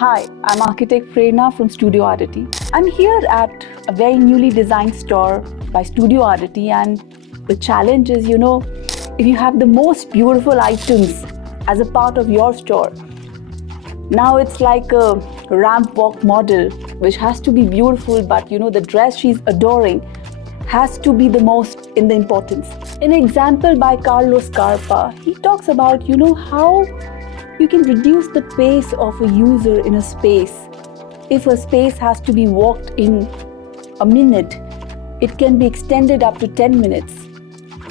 Hi, I'm architect Prerna from Studio Ardete. I'm here at a very newly designed store by Studio Ardete, and the challenge is, if you have the most beautiful items as a part of your store, now it's like a ramp walk model which has to be beautiful, but the dress she's adoring has to be the most in the importance. An example by Carlos Carpa, he talks about how you can reduce the pace of a user in a space. If a space has to be walked in a minute, it can be extended up to 10 minutes.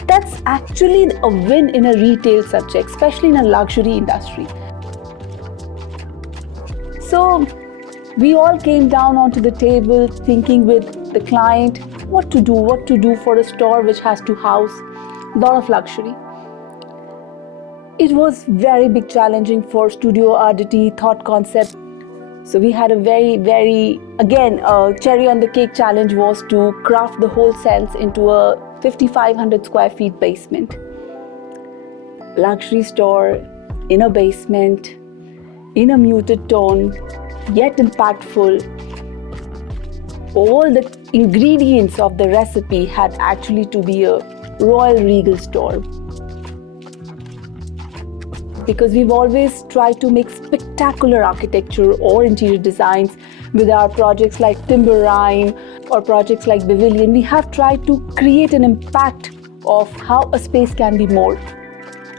That's actually a win in a retail subject, especially in a luxury industry. So we all came down onto the table thinking with the client what to do for a store which has to house a lot of luxury. It was very big challenging for Studio Ardete thought concept. So we had a very, again, cherry on the cake challenge was to craft the whole sense into a 5,500 square feet basement. Luxury store in a basement, in a muted tone, yet impactful. All the ingredients of the recipe had actually to be a royal regal store. Because we've always tried to make spectacular architecture or interior designs with our projects like Timber Rhyme or projects like Pavilion. We have tried to create an impact of how a space can be more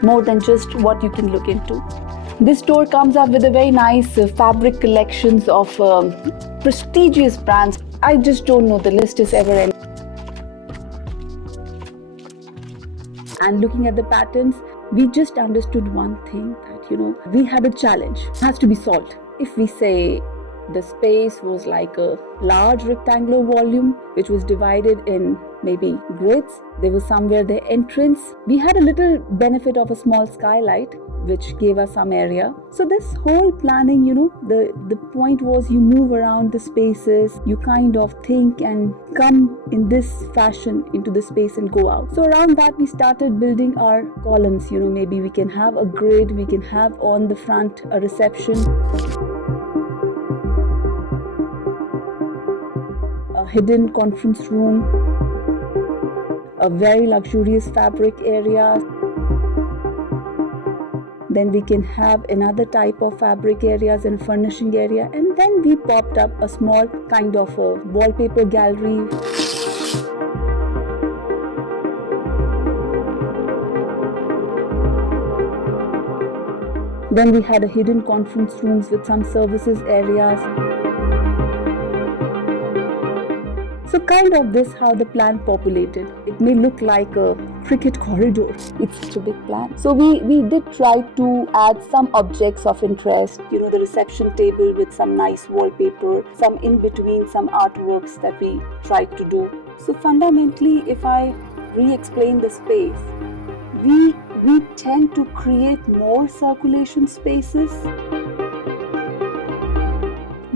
than just what you can look into. This store comes up with a very nice fabric collections of prestigious brands. I just don't know, the list is ever ending. And looking at the patterns, we just understood one thing, that we had a challenge, it has to be solved. If we say the space was like a large rectangular volume which was divided in maybe grids, there was somewhere the entrance. We had a little benefit of a small skylight which gave us some area. So this whole planning, the point was you move around the spaces, you kind of think and come in this fashion into the space and go out. So around that we started building our columns, maybe we can have a grid, we can have on the front a reception, a hidden conference room, a very luxurious fabric area. Then we can have another type of fabric areas and furnishing area, and then we popped up a small kind of a wallpaper gallery. Then we had a hidden conference rooms with some services areas. So kind of this how the plan populated. It may look like a cricket corridor. It's such a big plan. So we did try to add some objects of interest, the reception table with some nice wallpaper, some in between, some artworks that we tried to do. So fundamentally, if I re-explain the space, we tend to create more circulation spaces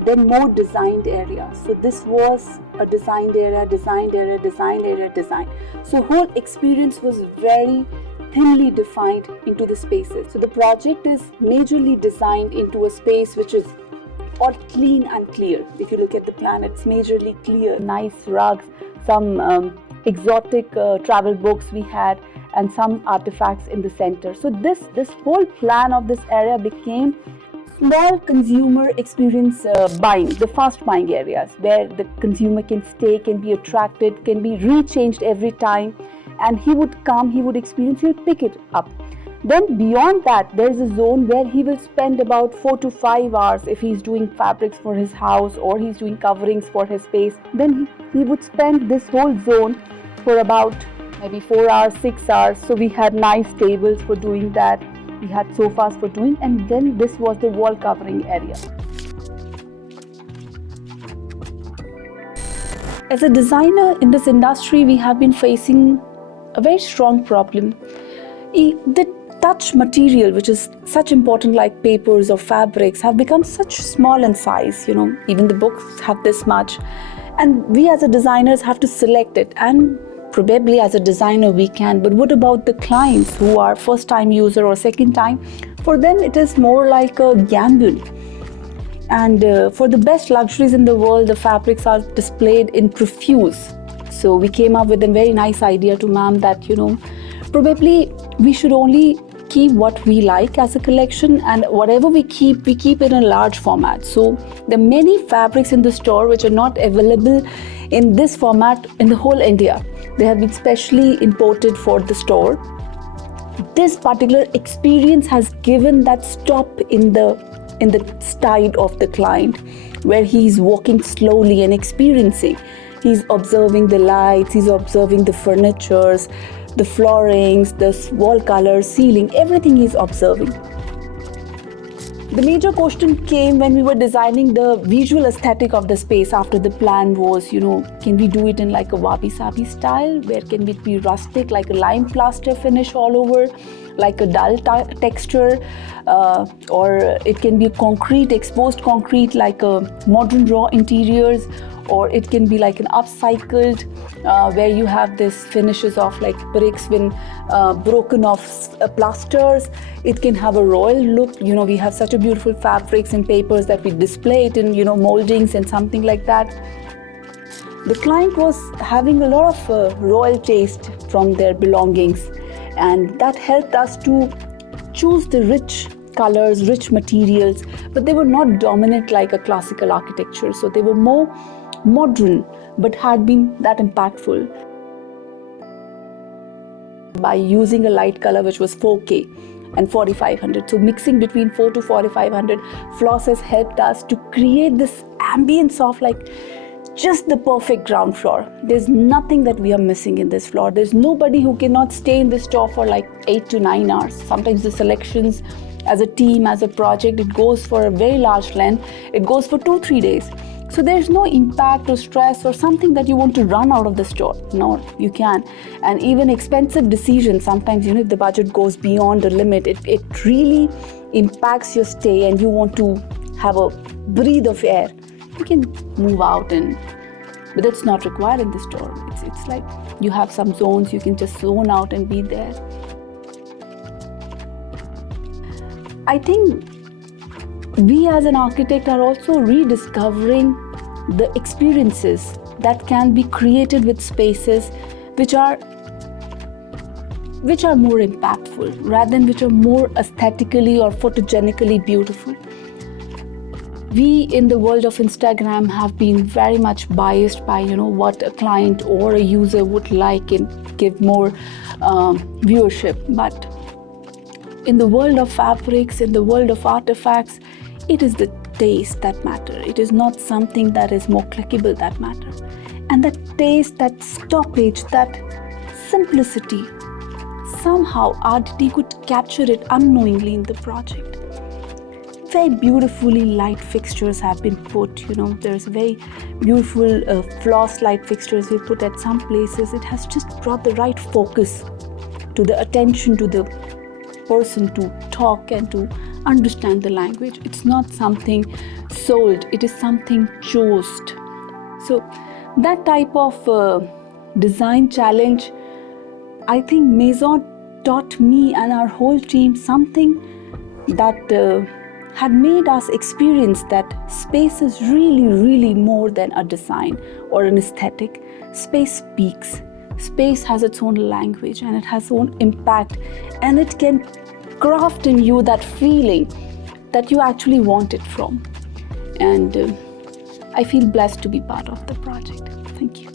then more designed areas. So this was a designed area. So whole experience was very thinly defined into the spaces. So the project is majorly designed into a space which is all clean and clear. If you look at the plan, it's majorly clear. Nice rugs, some exotic travel books we had, and some artifacts in the center. So this whole plan of this area became small consumer experience buying, the fast buying areas where the consumer can stay, can be attracted, can be rechanged every time, and he would come, he would experience, he'll pick it up. Then beyond that, there's a zone where he will spend about 4 to 5 hours if he's doing fabrics for his house or he's doing coverings for his space. Then he would spend this whole zone for about maybe 4 hours, 6 hours. So we had nice tables for doing that. We had sofas for doing, and then this was the wall covering area. As a designer in this industry, we have been facing a very strong problem. The touch material, which is such important, like papers or fabrics, have become such small in size. Even the books have this much, and we as a designers have to select it. And probably as a designer we can, but what about the clients who are first time user or second time? For them it is more like a gamble. And for the best luxuries in the world, the fabrics are displayed in profuse. So we came up with a very nice idea to ma'am that, probably we should only keep what we like as a collection, and whatever we keep in a large format. So there are many fabrics in the store which are not available in this format in the whole India. They have been specially imported for the store. This particular experience has given that stop in the stride of the client, where he's walking slowly and experiencing. He's observing the lights, he's observing the furnitures, the floorings, the wall colors, ceiling, everything he's observing. The major question came when we were designing the visual aesthetic of the space. After the plan was, can we do it in like a wabi-sabi style? Where can it be rustic, like a lime plaster finish all over, like a dull texture, or it can be concrete, exposed concrete, like a modern raw interiors, or it can be like an upcycled, where you have this finishes of like bricks when broken off plasters. It can have a royal look. We have such a beautiful fabrics and papers that we display it in, moldings and something like that. The client was having a lot of royal taste from their belongings, and that helped us to choose the rich colors, rich materials, but they were not dominant like a classical architecture. So they were more modern, but had been that impactful. By using a light color which was 4K and 4500, so mixing between 4 to 4500, floss has helped us to create this ambience of like just the perfect ground floor. There's nothing that we are missing in this floor. There's nobody who cannot stay in this store for like 8 to 9 hours. Sometimes the selections as a team, as a project, it goes for a very large length. It goes for 2-3 days. So there's no impact or stress or something that you want to run out of the store. No, you can. And even expensive decisions, sometimes, if the budget goes beyond the limit, it really impacts your stay and you want to have a breath of air. You can move out, but that's not required in the store. It's like you have some zones, you can just zone out and be there. I think we as an architect are also rediscovering the experiences that can be created with spaces which are more impactful rather than which are more aesthetically or photogenically beautiful. We in the world of Instagram have been very much biased by what a client or a user would like and give more viewership. But in the world of fabrics, in the world of artifacts, it is the taste that matter. It is not something that is more clickable that matter. And that taste, that stoppage, that simplicity, somehow Ardete could capture it unknowingly in the project. Very beautifully light fixtures have been put. There's very beautiful floss light fixtures we put at some places. It has just brought the right focus to the attention to the person to talk and to understand the language. It's not something sold, it is something chosen. So that type of design challenge, I think Maison taught me and our whole team something that had made us experience that space is really, really more than a design or an aesthetic. Space speaks. Space has its own language and it has its own impact, and it can craft in you that feeling that you actually want it from. And I feel blessed to be part of the project. Thank you.